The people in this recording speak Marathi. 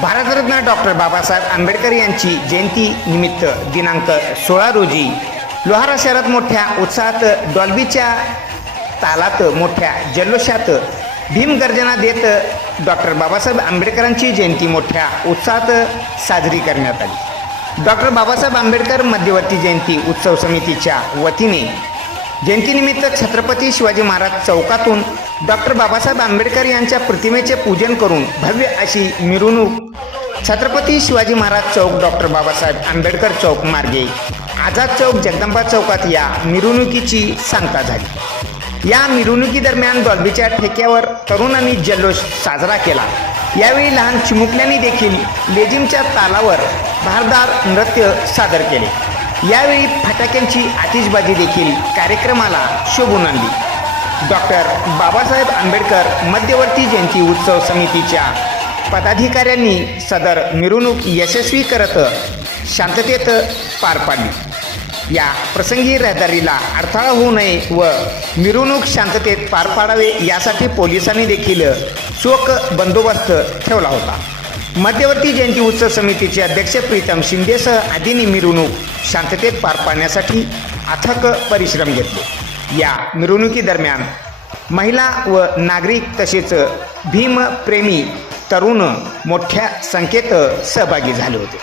भारतरत्न डॉक्टर बाबासाहेब आंबेडकर यांची जयंती निमित्त दिनांक सोळा रोजी लोहारा शहरात मोठ्या उत्साहात डॉल्बीच्या तालात मोठ्या जल्लोषात भीमगर्जना देत डॉक्टर बाबासाहेब आंबेडकरांची जयंती मोठ्या उत्साहात साजरी करण्यात आली. डॉक्टर बाबासाहेब आंबेडकर मध्यवर्ती जयंती उत्सव समितीच्या वतीने जयंतीनिमित्त छत्रपती शिवाजी महाराज चौकातून डॉक्टर बाबासाहेब आंबेडकर यांच्या प्रतिमेचे पूजन करून भव्य अशी मिरवणूक. छत्रपती शिवाजी महाराज चौक डॉक्टर बाबासाहेब आंबेडकर चौक मार्गे. आझाद चौक जगदंबा चौकात या मिरवणुकीची सांगता झाली. या मिरवणुकीदरम्यान डॉल्बीच्या ठेक्यावर तरुणांनी जल्लोष साजरा केला. यावेळी लहान चिमुकल्यांनी देखील लेझिमच्या तालावर भारदार नृत्य सादर केले. यावेळी फटाक्यांची आतिषबाजी देखील कार्यक्रमाला शोभून आणली. डॉक्टर बाबासाहेब आंबेडकर मध्यवर्ती जयंती उत्सव समितीच्या पदाधिकाऱ्यांनी सदर मिरवणूक यशस्वी करत शांततेत पार पाडली. या प्रसंगी रहदारीला अडथळा होऊ नये व मिरवणूक शांततेत पार पाडावे यासाठी पोलिसांनी देखील चोख बंदोबस्त ठेवला होता. मध्यवर्ती जयंती उत्सव समितीचे अध्यक्ष प्रीतम शिंदेसह आदींनी मिरवणूक शांततेत पार पाडण्यासाठी अथक परिश्रम घेतले. या मिरवणुकीदरम्यान महिला व नागरिक तसेच भीमप्रेमी तरुण मोठ्या संख्येत सहभागी झाले होते.